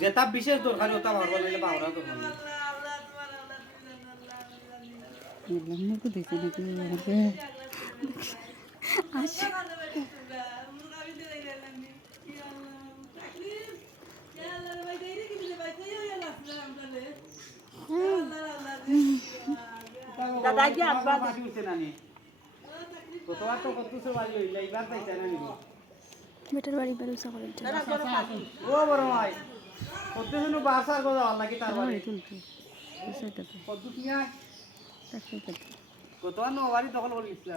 যেটা বিশেষ দরকারি ওটা মুখে দিতে নাকি আমাকে আসে দাদা কি নি কতবার তো কত কিছু বাড়ি হইলে এইবার পাইছে না নি বেটার বাড়ি বেরোসা করে ও বড় ভাই। বাসার কথা ভালো লাগে তার বাড়ি? তুলতে কত নো বাড়ি দখল করে গেছে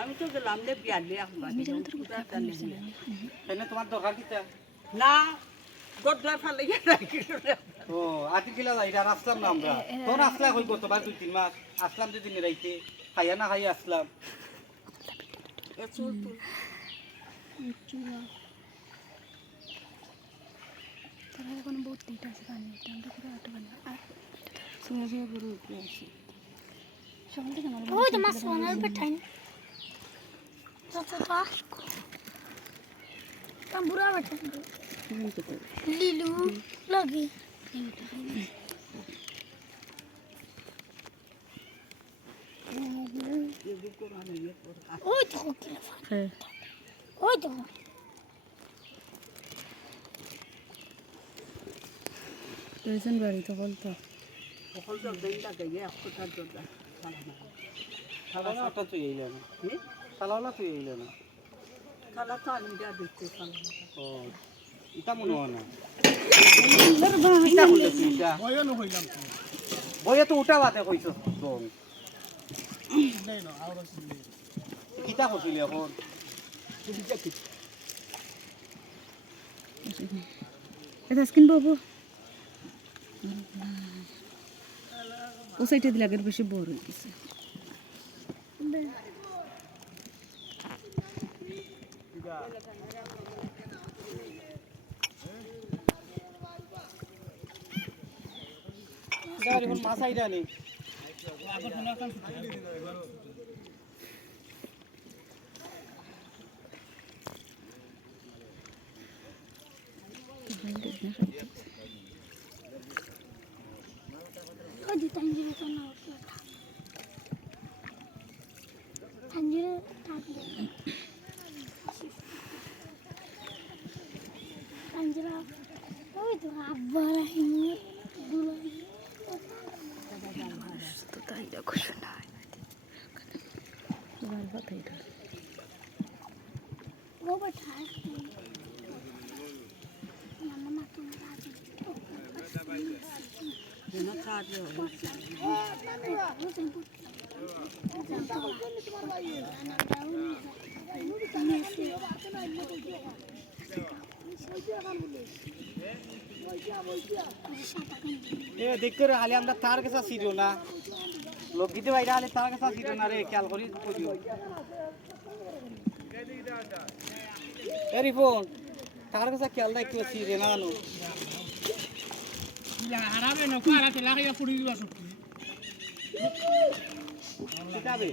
আমি তো গেলাম রে বিয়া দিয়ে আসবা এনে তোমার দরকার কিটা না। গদ্দার ফালে ও আটি কিলা যাইরা আসলাম না আমরা। তোর আসলা কই গতবার দুই তিন মাস। আসলাম যে দিনে রাইতে খাইয়া না খাইয়া আসলাম। ওই তো মাছ পেটাই তো তো তো বাড়ি বলতো জলদাই লাগে এক কথা জলদা সালাওলা তো তুই আইলে না সালাওলা তুই আইলে না। খালা তো আমি যা দেখতে খালা ও। ইটা মনে হয় না। ইটা বলতে তুই ইটা বইয়ে তো উঠা বাতে কইছ তো কিতা করছিলি এখন? এটা স্কিন বাবু ও সাইডে দিলে আগের বেশি বড় হয়ে গেছে। গাড়ি এখন মাছ আইরা নেই ওই যে তাঞ্জিরে তো না তাঞ্জিরে তাঞ্জিরা ওই তো আব্বা রাহিনী দুলাই তো তাই দেখো শোনা তোমার কথা এটা ও বেটা মামা মা তুমি রাজি যেন কাজ এ দেখতে হালি আমরা তার কাছে ছিল না। লোকগীতে বাইরে হালি তার কাছে ছিল না রে, খেয়াল করি রিফোন তার কাছে খেয়াল দেখতে পাচ্ছি রে না জানো কিতাবে